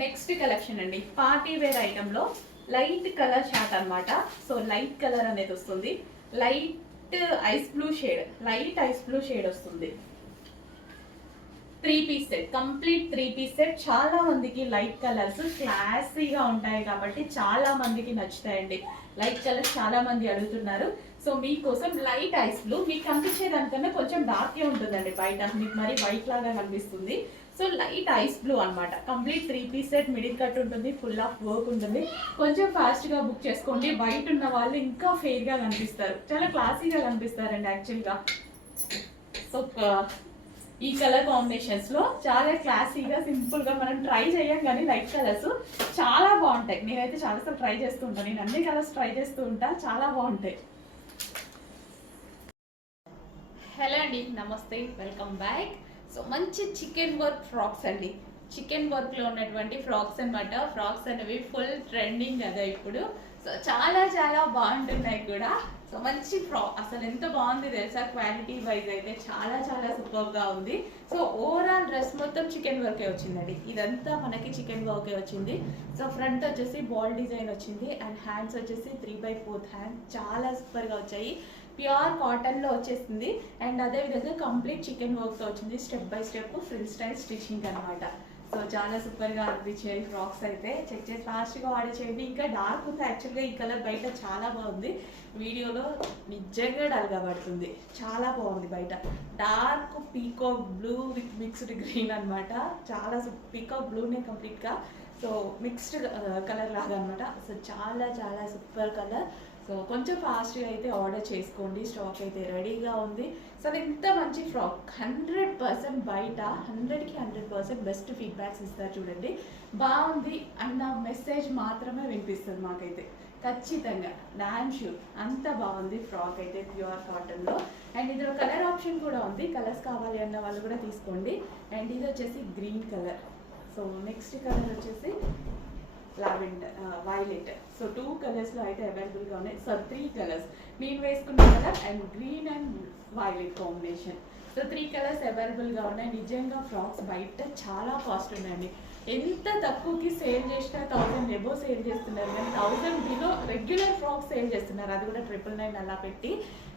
Next collection అండి, party wear ఐటెంలో light colour short అనమాట. సో లైట్ కలర్ అనేది వస్తుంది, light ice blue shade, light ice blue shade వస్తుంది. 3 piece set, complete 3 piece set. చాలా మందికి లైట్ కలర్స్ క్లాసీగా ఉంటాయి కాబట్టి చాలా మందికి నచ్చుతాయండి. లైట్ కలర్స్ చాలా మంది అడుగుతున్నారు. సో మీకోసం లైట్ ఐస్ బ్లూ, మీకు కనిపించే దానికన్నా కొంచెం డార్కే ఉంటుందండి బయట, మీకు మరి వైట్ లాగా కనిపిస్తుంది. సో లైట్ ఐస్ బ్లూ అనమాట. Complete 3 piece set, middle cut ఉంటుంది, ఫుల్ ఆఫ్ వర్క్ ఉంటుంది. కొంచెం ఫాస్ట్గా బుక్ చేసుకోండి. వైట్ ఉన్న వాళ్ళు ఇంకా ఫెయిర్గా కనిపిస్తారు, చాలా క్లాసీగా కనిపిస్తారండి యాక్చువల్గా. సో ఈ కలర్ కాంబినేషన్స్ లో చాలా క్లాసీగా సింపుల్ గా మనం ట్రై చేయం, కానీ లైట్ కలర్స్ చాలా బాగుంటాయి. నేనైతే చాలాసార్లు ట్రై చేస్తూ ఉంటాను, నేను అన్ని కలర్స్ ట్రై చేస్తూ ఉంటా, చాలా బాగుంటాయి. హలో అండి, నమస్తే, వెల్కమ్ బ్యాక్. సో మంచి చికెన్ వర్క్ ఫ్రాక్స్ అండి, చికెన్ వర్క్ లో ఉన్నటువంటి ఫ్రాక్స్ అనమాట. ఫ్రాక్స్ అనేవి ఫుల్ ట్రెండింగ్ కదా ఇప్పుడు. సో చాలా చాలా బాగుంటున్నాయి కూడా. సో మంచి ఫ్రాక్, అసలు ఎంత బాగుంది తెలుసా, క్వాలిటీ వైజ్ అయితే చాలా చాలా సూపర్గా ఉంది. సో ఓవరాల్ డ్రెస్ మొత్తం చికెన్ వర్కే వచ్చిందండి, ఇదంతా మనకి చికెన్ వర్కే వచ్చింది. సో ఫ్రంట్ వచ్చేసి బాల్ డిజైన్ వచ్చింది, అండ్ హ్యాండ్స్ వచ్చేసి 3/4 హ్యాండ్, చాలా సూపర్గా వచ్చాయి. ప్యూర్ కాటన్లో వచ్చేసింది, అండ్ అదేవిధంగా కంప్లీట్ చికెన్ వర్క్తో వచ్చింది. Step by step frill style stitching అనమాట. సో చాలా సూపర్గా అనిపించాయి ఫ్రాక్స్ అయితే. చెక్ చేసి ఫాస్ట్గా ఆర్డర్ చేయండి. ఇంకా డార్క్ ఉంది యాక్చువల్గా, ఈ కలర్ బయట చాలా బాగుంది, వీడియోలో నిజంగా డల్గా పడుతుంది, చాలా బాగుంది బయట. Dark peacock blue with mixed green అనమాట. చాలా పీకాక్ బ్లూనే కంప్లీట్గా, సో మిక్స్డ్ కలర్ లాగా అనమాట. సో చాలా చాలా సూపర్ కలర్. సో కొంచెం ఫాస్ట్గా అయితే ఆర్డర్ చేసుకోండి, స్టాక్ అయితే రెడీగా ఉంది. సో ఇంత మంచి ఫ్రాక్ 100% బయట 100కి 100% బెస్ట్ ఫీడ్బ్యాక్స్ ఇస్తారు చూడండి. బాగుంది అన్న మెసేజ్ మాత్రమే వినిపిస్తుంది మాకైతే ఖచ్చితంగా, డామ్ షూర్. అంత బాగుంది ఫ్రాక్ అయితే ప్యూర్ కాటన్లో. అండ్ ఇందులో కలర్ ఆప్షన్ కూడా ఉంది, కలర్స్ కావాలి అన్న వాళ్ళు కూడా తీసుకోండి. అండ్ ఇది వచ్చేసి green colour. So next colour వచ్చేసి లావెండర్, వైలెట్. సో 2 కలర్స్లో అయితే అవైలబుల్గా ఉన్నాయి. సో 3 కలర్స్ నేను వేసుకున్న colour and green and violet combination. So 3 colours అవైలబుల్గా ఉన్నాయి. నిజంగా ఫ్రాక్స్ బయట చాలా కాస్ట్ ఉన్నాయండి, ఎంత తక్కువకి సేల్ చేసినా 1000 ఎబో సేల్ చేస్తున్నారు, కానీ 1000 బిలో రెగ్యులర్ ఫ్రాక్స్ సేల్ చేస్తున్నారు, అది కూడా 999 అలా పెట్టి.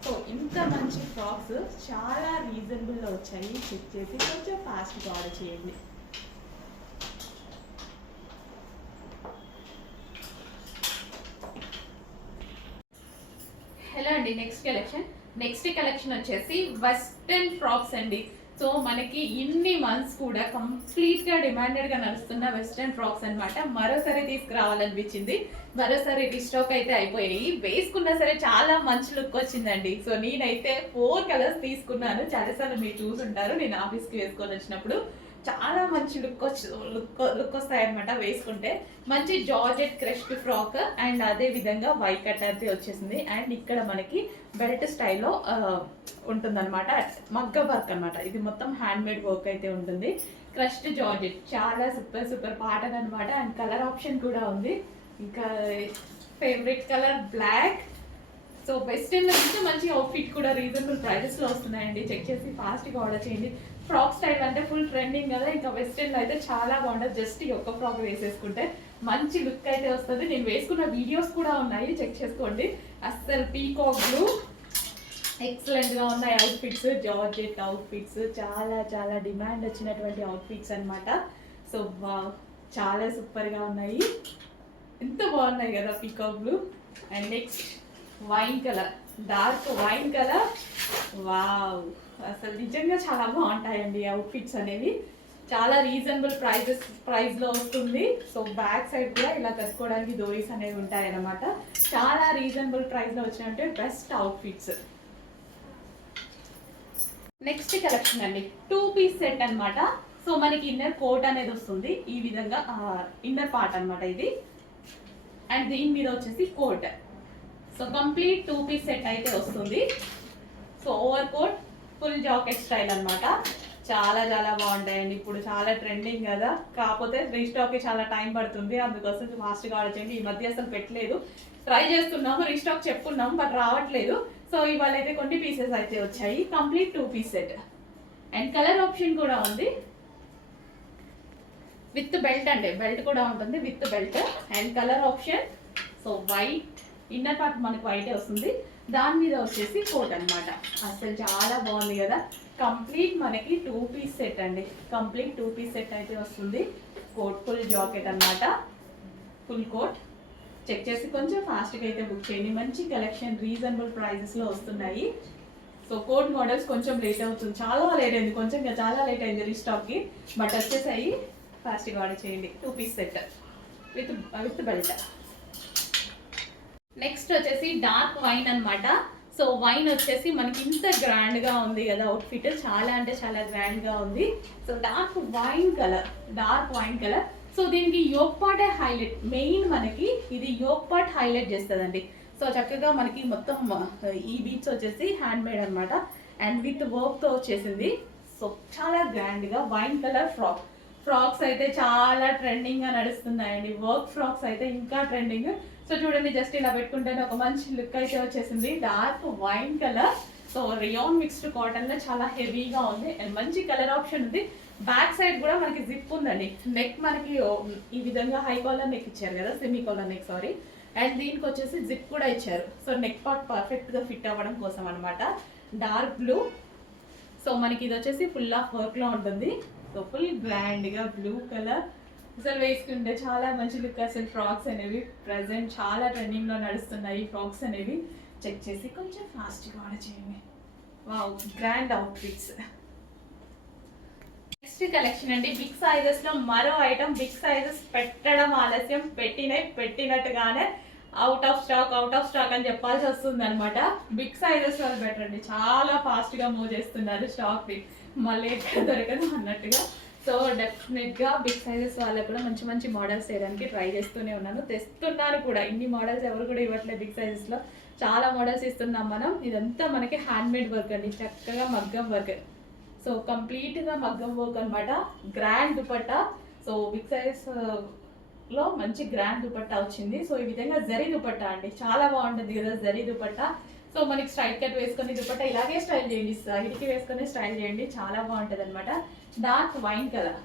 సో ఇంత మంచి ఫ్రాక్స్ చాలా రీజనబుల్లో వచ్చాయి. చెక్ చేసి కొంచెం ఫాస్ట్గా ఆర్డర్ చేయండి. హలో అండి, నెక్స్ట్ కలెక్షన్ వచ్చేసి వెస్టర్న్ ఫ్రాక్స్ అండి. సో మనకి ఇన్ని మంత్స్ కూడా కంప్లీట్గా డిమాండెడ్గా నడుస్తున్న వెస్టర్న్ ఫ్రాక్స్ అనమాట. మరోసారి తీసుకురావాలనిపించింది, మరోసారి రీస్టాక్ అయితే అయిపోయాయి. వేసుకున్నా సరే చాలా మంచి లుక్ వచ్చిందండి. సో నేనైతే 4 కలర్స్ తీసుకున్నాను, చాలాసార్లు మీరు చూసుంటారు నేను ఆఫీస్కి వేసుకొని వచ్చినప్పుడు. చాలా మంచి లుక్ వస్తాయి అనమాట వేసుకుంటే. మంచి జార్జెట్ క్రష్డ్ ఫ్రాక్, అండ్ అదే విధంగా వైట్ కట్ అయితే వచ్చేసింది. అండ్ ఇక్కడ మనకి బెల్ట్ స్టైల్లో ఉంటుందన్నమాట, మగ్గ వర్క్ అనమాట. ఇది మొత్తం హ్యాండ్ మేడ్ వర్క్ అయితే ఉంటుంది. క్రష్డ్ జార్జెట్, చాలా సూపర్ పాటర్న్ అనమాట. అండ్ కలర్ ఆప్షన్ కూడా ఉంది. ఇంకా favourite colour black. So western నుంచి మంచి అవుట్ఫిట్ కూడా రీజనబుల్ ప్రైజెస్లో వస్తున్నాయండి. చెక్ చేసి ఫాస్ట్గా ఆర్డర్ చేయండి. ఫ్రాక్ స్టైల్ అంటే ఫుల్ ట్రెండింగ్ కదా, ఇంకా వెస్టర్న్లో అయితే చాలా బాగుంటుంది. జస్ట్ ఈ ఒక్క ఫ్రాక్ వేసేసుకుంటే మంచి లుక్ అయితే వస్తుంది. నేను వేసుకున్న వీడియోస్ కూడా ఉన్నాయి, చెక్ చేసుకోండి. అస్సలు పీకాక్ బ్లూ, ఎక్సలెంట్గా ఉన్నాయి అవుట్ఫిట్స్, జార్జెట్ అవుట్ఫిట్స్, చాలా చాలా డిమాండ్ వచ్చినటువంటి అవుట్ఫిట్స్ అనమాట. సో చాలా సూపర్గా ఉన్నాయి, ఎంత బాగున్నాయి కదా peacock blue. And next wine colour, dark wine colour. Wow, అసలు నిజంగా చాలా బాగుంటాయండి అవుట్ఫిట్స్ అనేవి. చాలా రీజనబుల్ ప్రైస్లో వస్తుంది. సో బ్యాక్ సైడ్ కూడా ఇలా కట్టుకోవడానికి డోరీస్ అనేవి ఉంటాయి అన్నమాట. చాలా రీజనబుల్ ప్రైస్లో వచ్చినట్టే బెస్ట్ అవుట్ఫిట్స్. నెక్స్ట్ కలెక్షన్ అండి, 2 పీస్ సెట్ అనమాట. సో మనకి ఇన్నర్ కోట్ అనేది వస్తుంది, ఈ విధంగా ఇన్నర్ పార్ట్ అనమాట ఇది. అండ్ దీని మీద వచ్చేసి coat. So complete 2 piece set అయితే వస్తుంది. So over coat, full jacket style అనమాట. చాలా చాలా బాగుంటాయండి, ఇప్పుడు చాలా ట్రెండింగ్ కదా. కాకపోతే రీస్టాక్కి చాలా టైం పడుతుంది, అందుకోసం ఫాస్ట్గా ఆర్డర్ చేయండి. ఈ మధ్య అసలు పెట్టలేదు, ట్రై చేస్తున్నాము, రీస్టాక్ చెప్పుకున్నాము బట్ రావట్లేదు. సో ఇవాళ అయితే కొన్ని పీసెస్ అయితే వచ్చాయి. Complete 2 piece set, and colour option కూడా ఉంది. విత్ బెల్ట్ అండి, బెల్ట్ కూడా ఉంటుంది with belt. And colour option so white, inner part మనకు వైటే వస్తుంది, దాని మీద వచ్చేసి కోట్ అనమాట. అసలు చాలా బాగుంది కదా. కంప్లీట్ మనకి 2 పీస్ సెట్ అండి, కంప్లీట్ 2 పీస్ సెట్ అయితే వస్తుంది. కోట్ ఫుల్ జాకెట్ అనమాట, ఫుల్ కోట్. చెక్ చేసి కొంచెం ఫాస్ట్గా అయితే బుక్ చేయండి. మంచి కలెక్షన్ రీజనబుల్ ప్రైజెస్లో వస్తున్నాయి. సో కోట్ మోడల్స్ కొంచెం లేట్ అవుతుంది, చాలా లేట్ అయింది, కొంచెం చాలా లేట్ అయింది రీస్టాక్కి, బట్ వచ్చేసాయి. ఫాస్ట్గా ఆర్డర్ చేయండి. 2 piece set with belt. Next వచ్చేసి డార్క్ వైన్ అనమాట. సో వైన్ వచ్చేసి మనకి ఇంత గ్రాండ్గా ఉంది కదా అవుట్ఫిట్, చాలా అంటే చాలా గ్రాండ్గా ఉంది. So dark wine colour. So దీనికి యోక్ పార్టే హైలైట్, మెయిన్ మనకి ఇది యోక్ పార్ట్ హైలైట్ చేస్తుందండి. సో చక్కగా మనకి మొత్తం ఈ బీట్స్ వచ్చేసి హ్యాండ్ మేడ్ అనమాట, అండ్ విత్ వర్క్తో వచ్చేసింది. సో చాలా గ్రాండ్గా వైన్ కలర్ ఫ్రాక్స్ అయితే చాలా ట్రెండింగ్గా నడుస్తున్నాయండి. వర్క్ ఫ్రాక్స్ అయితే ఇంకా ట్రెండింగ్. సో చూడండి, జస్ట్ ఇలా పెట్టుకుంటేనే ఒక మంచి లుక్ అయితే వచ్చేసింది. Dark wine colour, so rayon mixed కాటన్లో చాలా హెవీగా ఉంది, అండ్ మంచి కలర్ ఆప్షన్ ఉంది. బ్యాక్ సైడ్ కూడా మనకి జిప్ ఉందండి. నెక్ మనకి ఈ విధంగా హై కాలర్ నెక్ ఇచ్చారు కదా, semi collar neck sorry, and దీనికి వచ్చేసి జిప్ కూడా ఇచ్చారు. సో నెక్ పార్ట్ పర్ఫెక్ట్గా ఫిట్ అవ్వడం కోసం అనమాట. డార్క్ బ్లూ, సో మనకి ఇది వచ్చేసి ఫుల్ ఆఫ్ వర్క్లో ఉంటుంది. సో ఫుల్ గ్రాండ్గా బ్లూ కలర్, అసలు వేసుకుంటే చాలా మంచి లుక్. అసలు ఫ్రాక్స్ అనేవి ప్రజెంట్ చాలా ట్రెండింగ్లో నడుస్తున్నాయి ఫ్రాక్స్ అనేవి. చెక్ చేసి కొంచెం ఫాస్ట్గా ఆర్డర్ చేయండి. Wow, grand outfits. Next collection అండి, బిగ్ సైజెస్లో మరో ఐటమ్. బిగ్ సైజెస్ పెట్టడం ఆలస్యం, పెట్టినట్టుగానే అవుట్ ఆఫ్ స్టాక్ అని చెప్పాల్సి వస్తుంది అనమాట. బిగ్ సైజెస్ వాళ్ళు పెట్టండి, చాలా ఫాస్ట్గా మూవ్ చేస్తున్నారు స్టాక్ని, మళ్ళీ ఎక్కడ దొరకదు అన్నట్టుగా. సో డెఫినెట్గా బిగ్ సైజెస్ వాళ్ళకు కూడా మంచి మంచి మోడల్స్ చేయడానికి ట్రై చేస్తూనే ఉన్నాను, తెస్తున్నాను కూడా. ఇన్ని మోడల్స్ ఎవరు కూడా ఇవ్వట్లేదు, బిగ్ సైజెస్లో చాలా మోడల్స్ ఇస్తున్నాం మనం. ఇదంతా మనకి హ్యాండ్మేడ్ వర్క్ అండి, చక్కగా మగ్గం వర్క్. సో కంప్లీట్గా మగ్గం వర్క్ అనమాట. గ్రాండ్ దుపట్టా, సో బిగ్ సైజెస్లో మంచి గ్రాండ్ దుపట్టా వచ్చింది. సో ఈ విధంగా జరీ దుపట్టా అండి, చాలా బాగుంటుంది కదా జరీ దుపట్టా. సో మనకి స్ట్రైట్ కట్ వేసుకొని దుపట్టా ఇలాగే స్టైల్ చేయండి, సైడ్కి వేసుకొని స్టైల్ చేయండి, చాలా బాగుంటుంది అనమాట. డార్క్ వైన్ కలర్,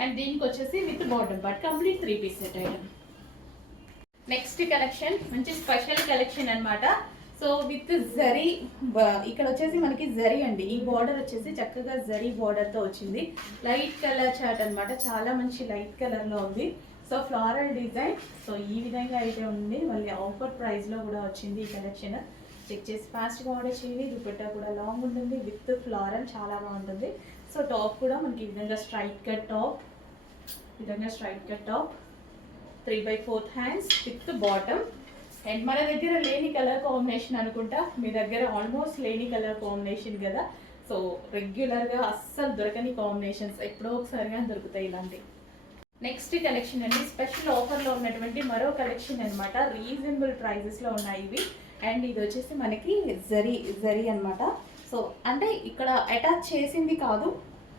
అండ్ దీనికి వచ్చేసి with bottom part, complete 3 piece set item. Next collection మంచి స్పెషల్ కలెక్షన్ అనమాట. సో విత్ జరీ, ఇక్కడ వచ్చేసి మనకి జరీ అండి. ఈ బార్డర్ వచ్చేసి చక్కగా జరీ బార్డర్తో వచ్చింది. లైట్ కలర్ చార్ట్ అనమాట, చాలా మంచి లైట్ కలర్లో ఉంది. సో ఫ్లోరల్ డిజైన్, సో ఈ విధంగా అయితే ఉంది. మళ్ళీ ఆఫర్ ప్రైస్లో కూడా వచ్చింది ఈ కలెక్షన్. చెక్ చేసి ఫాస్ట్గా ఆర్డర్ చేయండి. దుపట్టా కూడా లాంగ్ ఉంటుంది విత్ ఫ్లోరల్, చాలా బాగుంటుంది. సో టాప్ కూడా మనకి ఈ విధంగా straight cut top, 3/4 hands with bottom. And మన దగ్గర లేని కలర్ కాంబినేషన్ అనుకుంటా, మీ దగ్గర ఆల్మోస్ట్ లేని కలర్ కాంబినేషన్ కదా. సో రెగ్యులర్గా అస్సలు దొరకని కాంబినేషన్స్, ఎప్పుడో ఒకసారిగా దొరుకుతాయి ఇలాంటి. నెక్స్ట్ కలెక్షన్ అండి, స్పెషల్ ఆఫర్లో ఉన్నటువంటి మరో కలెక్షన్ అనమాట. రీజనబుల్ ప్రైజెస్లో ఉన్నాయి ఇవి. అండ్ ఇది వచ్చేసి మనకి జరీ అనమాట. సో అంటే ఇక్కడ అటాచ్ చేసింది కాదు,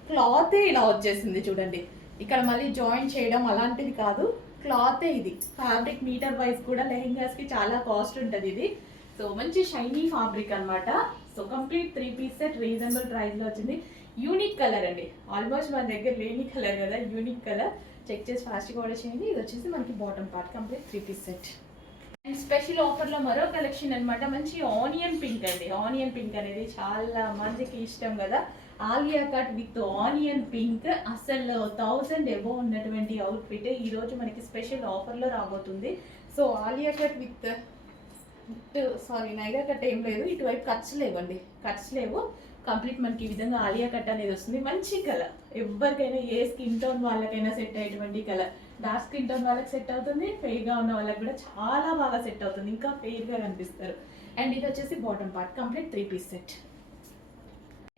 క్లాతే ఇలా వచ్చేసింది చూడండి. ఇక్కడ మళ్ళీ జాయిన్ చేయడం అలాంటిది కాదు, క్లాతే ఇది. ఫ్యాబ్రిక్ మీటర్ వైజ్ కూడా లెహెంగాస్కి చాలా కాస్ట్ ఉంటుంది ఇది. సో మంచి షైనీ ఫ్యాబ్రిక్ అనమాట. So complete 3 piece set reasonable ప్రైస్లో వచ్చింది. యూనిక్ కలర్ అండి, ఆల్మోస్ట్ మన దగ్గర లేని కలర్ కదా, యూనిక్ కలర్. చెక్ చేసి ఫాస్ట్గా ఆర్డర్ చేయండి. ఇది వచ్చేసి మనకి bottom part, complete 3 piece set. And special ఆఫర్లో మరో కలెక్షన్ అనమాట. మంచి ఆనియన్ పింక్ అండి. ఆనియన్ పింక్ అనేది చాలా మందికి ఇష్టం కదా. Alia cut with onion pink, అసలు 1000 ఎబో ఉన్నటువంటి అవుట్ఫిట్ ఈరోజు మనకి స్పెషల్ ఆఫర్లో రాబోతుంది. So Alia cut with Naira cut ఏం లేదు, ఇటువైపు కట్స్ లేవండి, కట్స్ లేవు. కంప్లీట్ మనకి ఈ విధంగా ఆలియా కట్ అనేది వస్తుంది. మంచి కలర్, ఎవరికైనా ఏ స్కిన్ టోన్ వాళ్ళకైనా సెట్ అయ్యేటువంటి కలర్. డార్క్ స్కిన్ టోన్ వాళ్ళకి సెట్ అవుతుంది, ఫెయిర్గా ఉన్న వాళ్ళకి కూడా చాలా బాగా సెట్ అవుతుంది, ఇంకా ఫెయిర్గా కనిపిస్తారు. అండ్ ఇది వచ్చేసి bottom part, complete 3 piece set.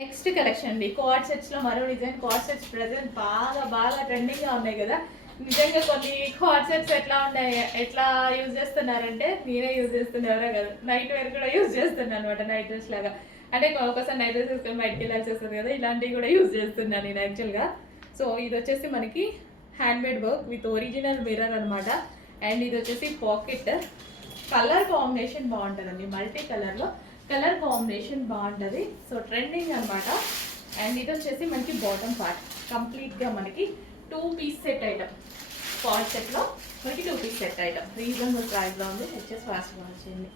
Next collection అండి, కార్డ్ సెట్స్లో మరో డిజైన్. కార్డ్ సెట్స్ ప్రజెంట్ బాగా ట్రెండింగ్గా ఉన్నాయి కదా. నిజంగా కొన్ని కార్డ్ సెట్స్ ఎట్లా యూజ్ చేస్తున్నారంటే, నేనే యూజ్ చేస్తున్నా, ఎవరో కదా, నైట్ వేర్ కూడా యూజ్ చేస్తున్నాను అనమాట, నైట్ డ్రెస్ లాగా. అంటే ఒకసారి నైట్ డ్రెస్ వేసుకొని బయటకి వెళ్ళాల్సి వస్తుంది కదా, ఇలాంటివి కూడా యూజ్ చేస్తున్నాను నేను యాక్చువల్గా. సో ఇది వచ్చేసి మనకి handmade work with original mirror అనమాట. అండ్ ఇది వచ్చేసి పాకెట్. కలర్ కాంబినేషన్ బాగుంటుందండి, మల్టీ కలర్లో కలర్ కాంబినేషన్ బాగుంటుంది. సో ట్రెండింగ్ అనమాట. అండ్ ఇది వచ్చేసి మనకి బాటమ్ పార్ట్, కంప్లీట్గా మనకి 2 పీస్ సెట్ ఐటమ్. పాట్ సెట్లో మనకి 2 పీస్ సెట్ ఐటమ్ రీజనబుల్ ప్రైస్లో ఉంది. వచ్చేసి ఫాస్ట్ వాచ్ చేయండి.